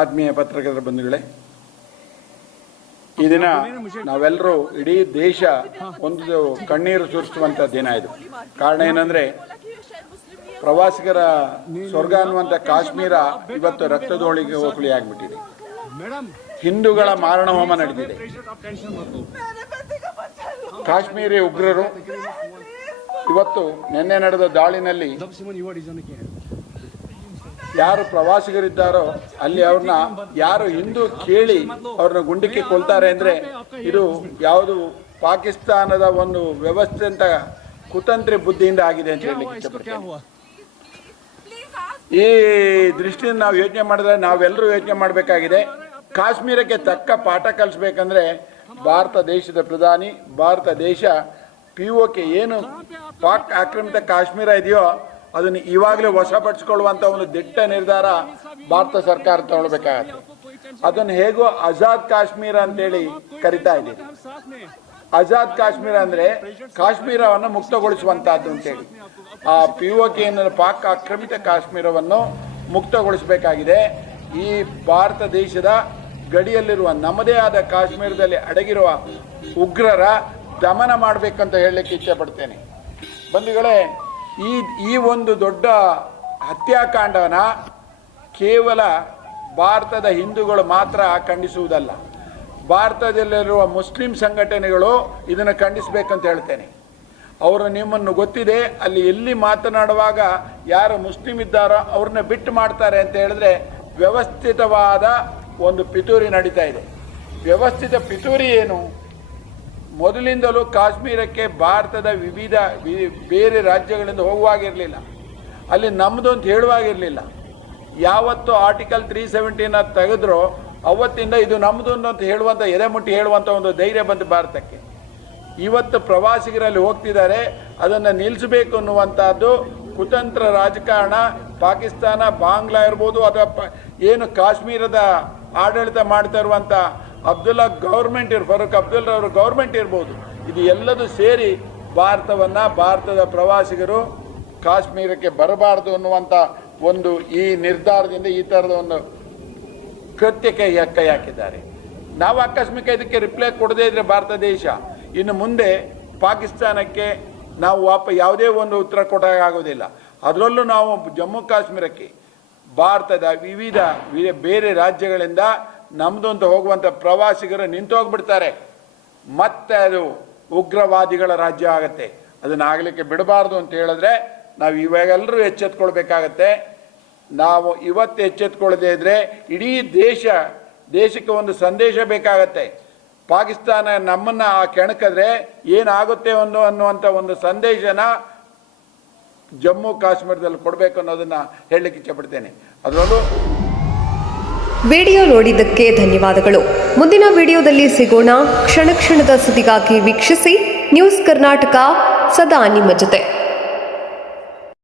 ಆತ್ಮೀಯ ಪತ್ರಕರ್ತರ ಬಂಧುಗಳೇ, ಈ ದಿನ ನಾವೆಲ್ಲರೂ ಇಡೀ ದೇಶ ಒಂದು ಕಣ್ಣೀರು ಸುರಿಸುವಂಥ ದಿನ ಇದು. ಕಾರಣ ಏನಂದರೆ, ಪ್ರವಾಸಿಗರ ಸ್ವರ್ಗ ಅನ್ನುವಂಥ ಕಾಶ್ಮೀರ ಇವತ್ತು ರಕ್ತದೋಳಿಗೆ ಹೋಗಲಿ ಆಗಿಬಿಟ್ಟಿದೆ. ಹಿಂದೂಗಳ ಮಾರಣ ಹೋಮ ನಡೆದಿದೆ. ಕಾಶ್ಮೀರಿ ಉಗ್ರರು ಇವತ್ತು ನಿನ್ನೆ ನಡೆದ ದಾಳಿನಲ್ಲಿ ಯಾರು ಪ್ರವಾಸಿಗರಿದ್ದಾರೋ ಅಲ್ಲಿ ಅವ್ರನ್ನ ಯಾರು ಹಿಂದೂ ಕೇಳಿ ಅವ್ರನ್ನ ಗುಂಡಿಕ್ಕಿ ಕೊಲ್ತಾರೆ ಅಂದರೆ ಇದು ಯಾವುದು ಪಾಕಿಸ್ತಾನದ ಒಂದು ವ್ಯವಸ್ಥೆ ಅಂತ ಕುತಂತ್ರಿ ಬುದ್ಧಿಯಿಂದ ಆಗಿದೆ ಅಂತ ಹೇಳಲಿಕ್ಕೆ ಇಷ್ಟಪಡ್ತೇನೆ. ಈ ದೃಷ್ಟಿಯಿಂದ ನಾವು ಯೋಚನೆ ಮಾಡಿದ್ರೆ ನಾವೆಲ್ಲರೂ ಯೋಚನೆ ಮಾಡಬೇಕಾಗಿದೆ. ಕಾಶ್ಮೀರಕ್ಕೆ ತಕ್ಕ ಪಾಠ ಕಲಿಸ್ಬೇಕಂದ್ರೆ ಭಾರತ ದೇಶದ ಪ್ರಧಾನಿ, ಭಾರತ ದೇಶ POK ಏನು ಪಾಕ್ ಆಕ್ರಮಿತ ಕಾಶ್ಮೀರ ಇದೆಯೋ ಅದನ್ನು ಇವಾಗಲೇ ವಶಪಡಿಸಿಕೊಳ್ಳುವಂಥ ಒಂದು ದಿಟ್ಟ ನಿರ್ಧಾರ ಭಾರತ ಸರ್ಕಾರ ತಗೊಳ್ಬೇಕಾಗತ್ತೆ. ಅದನ್ನು ಹೇಗೋ ಆಜಾದ್ ಕಾಶ್ಮೀರ ಅಂತೇಳಿ ಕರಿತಾ ಇದ್ದೀವಿ. ಆಜಾದ್ ಕಾಶ್ಮೀರ ಅಂದರೆ ಕಾಶ್ಮೀರವನ್ನು ಮುಕ್ತಗೊಳಿಸುವಂಥದ್ದು ಅಂತೇಳಿ. ಆ POK ಪಾಕ್ ಆಕ್ರಮಿತ ಕಾಶ್ಮೀರವನ್ನು ಮುಕ್ತಗೊಳಿಸಬೇಕಾಗಿದೆ. ಈ ಭಾರತ ದೇಶದ ಗಡಿಯಲ್ಲಿರುವ ನಮ್ಮದೇ ಆದ ಕಾಶ್ಮೀರದಲ್ಲಿ ಅಡಗಿರುವ ಉಗ್ರರ ದಮನ ಮಾಡಬೇಕಂತ ಹೇಳಲಿಕ್ಕೆ ಇಚ್ಛೆಪಡ್ತೇನೆ. ಬಂಧುಗಳೇ, ಈ ಒಂದು ದೊಡ್ಡ ಹತ್ಯಾಕಾಂಡನ ಕೇವಲ ಭಾರತದ ಹಿಂದೂಗಳು ಮಾತ್ರ ಖಂಡಿಸುವುದಲ್ಲ, ಭಾರತದಲ್ಲಿರುವ ಮುಸ್ಲಿಂ ಸಂಘಟನೆಗಳು ಇದನ್ನು ಖಂಡಿಸಬೇಕಂತ ಹೇಳ್ತೇನೆ. ಅವರು ನಿಮ್ಮನ್ನು ಗೊತ್ತಿದೆ, ಅಲ್ಲಿ ಎಲ್ಲಿ ಮಾತನಾಡುವಾಗ ಯಾರು ಮುಸ್ಲಿಂ ಇದ್ದಾರೋ ಅವ್ರನ್ನ ಬಿಟ್ಟು ಮಾಡ್ತಾರೆ ಅಂತ ಹೇಳಿದ್ರೆ ವ್ಯವಸ್ಥಿತವಾದ ಒಂದು ಪಿತೂರಿ ನಡೀತಾ ಇದೆ. ವ್ಯವಸ್ಥಿತ ಪಿತೂರಿ ಏನು? ಮೊದಲಿಂದಲೂ ಕಾಶ್ಮೀರಕ್ಕೆ ಭಾರತದ ವಿವಿಧ ಬೇರೆ ರಾಜ್ಯಗಳಿಂದ ಹೋಗುವಾಗಿರಲಿಲ್ಲ, ಅಲ್ಲಿ ನಮ್ಮದು ಅಂತ ಹೇಳುವಾಗಿರಲಿಲ್ಲ. ಯಾವತ್ತು ಆರ್ಟಿಕಲ್ 317 ತೆಗೆದ್ರೋ ಅವತ್ತಿಂದ ಇದು ನಮ್ಮದು ಅಂತ ಹೇಳುವಂಥ ಎದೆಮುಟ್ಟಿ ಹೇಳುವಂಥ ಒಂದು ಧೈರ್ಯ ಬಂತು ಭಾರತಕ್ಕೆ. ಇವತ್ತು ಪ್ರವಾಸಿಗರಲ್ಲಿ ಹೋಗ್ತಿದ್ದಾರೆ, ಅದನ್ನು ನಿಲ್ಲಿಸಬೇಕು ಅನ್ನುವಂಥದ್ದು ಕುತಂತ್ರ ರಾಜಕಾರಣ ಪಾಕಿಸ್ತಾನ, ಬಾಂಗ್ಲಾ ಇರ್ಬೋದು, ಅಥವಾ ಏನು ಕಾಶ್ಮೀರದ ಆಡಳಿತ ಮಾಡ್ತಾ ಇರುವಂಥ ಅಬ್ದುಲ್ಲಾ ಗೌರ್ಮೆಂಟ್ ಫಾರೂಕ್ ಅಬ್ದುಲ್ಲಾ ಅವರ ಗೌರ್ಮೆಂಟ್ ಇರ್ಬೋದು, ಇದು ಎಲ್ಲದೂ ಸೇರಿ ಭಾರತದ ಪ್ರವಾಸಿಗರು ಕಾಶ್ಮೀರಕ್ಕೆ ಬರಬಾರ್ದು ಅನ್ನುವಂಥ ಒಂದು ಈ ನಿರ್ಧಾರದಿಂದ ಈ ಥರದ ಒಂದು ಕೃತ್ಯಕ್ಕೆ ಕೈ ಹಾಕಿದ್ದಾರೆ. ನಾವು ಆಕಸ್ಮಿಕ ಇದಕ್ಕೆ ರಿಪ್ಲೈ ಕೊಡದೇ ಇದ್ರೆ ಭಾರತ ದೇಶ ಇನ್ನು ಮುಂದೆ ಪಾಕಿಸ್ತಾನಕ್ಕೆ ನಾವು ಯಾವುದೇ ಒಂದು ಉತ್ತರ ಕೊಡೋಕ್ಕಾಗೋದಿಲ್ಲ. ಅದರಲ್ಲೂ ನಾವು ಜಮ್ಮು ಕಾಶ್ಮೀರಕ್ಕೆ ಭಾರತದ ವಿವಿಧ ಬೇರೆ ರಾಜ್ಯಗಳಿಂದ ನಮ್ಮದು ಅಂತ ಹೋಗುವಂಥ ಪ್ರವಾಸಿಗರು ನಿಂತು ಹೋಗ್ಬಿಡ್ತಾರೆ, ಮತ್ತೆ ಅದು ಉಗ್ರವಾದಿಗಳ ರಾಜ್ಯ ಆಗುತ್ತೆ. ಅದನ್ನು ಆಗಲಿಕ್ಕೆ ಬಿಡಬಾರ್ದು ಅಂತ ಹೇಳಿದ್ರೆ ನಾವು ಇವಾಗೆಲ್ಲರೂ ಎಚ್ಚೆತ್ಕೊಳ್ಬೇಕಾಗತ್ತೆ. ನಾವು ಇವತ್ತು ಎಚ್ಚೆತ್ಕೊಳ್ಳದೇ ಇದ್ದರೆ ಇಡೀ ದೇಶಕ್ಕೆ ಒಂದು ಸಂದೇಶ ಬೇಕಾಗತ್ತೆ. ಪಾಕಿಸ್ತಾನ ನಮ್ಮನ್ನು ಕೆಣಕಿದ್ರೆ ಏನಾಗುತ್ತೆ ಅನ್ನುವಂಥ ಒಂದು ಸಂದೇಶನ ಜಮ್ಮು ಕಾಶ್ಮೀರದಲ್ಲಿ ಕೊಡಬೇಕು ಅನ್ನೋದನ್ನು ಹೇಳಲಿಕ್ಕೆ ಇಚ್ಛೆಪಡ್ತೇನೆ. ಅದರಲ್ಲೂ ವಿಡಿಯೋ ನೋಡಿದ್ದಕ್ಕೆ ಧನ್ಯವಾದಗಳು. ಮುಂದಿನ ವಿಡಿಯೋದಲ್ಲಿ ಸಿಗೋಣ. ಕ್ಷಣ ಕ್ಷಣದ ಸುದ್ದಿಗಾಗಿ ವೀಕ್ಷಿಸಿ ನ್ಯೂಸ್ ಕರ್ನಾಟಕ, ಸದಾ ನಿಮ್ಮ ಜೊತೆ.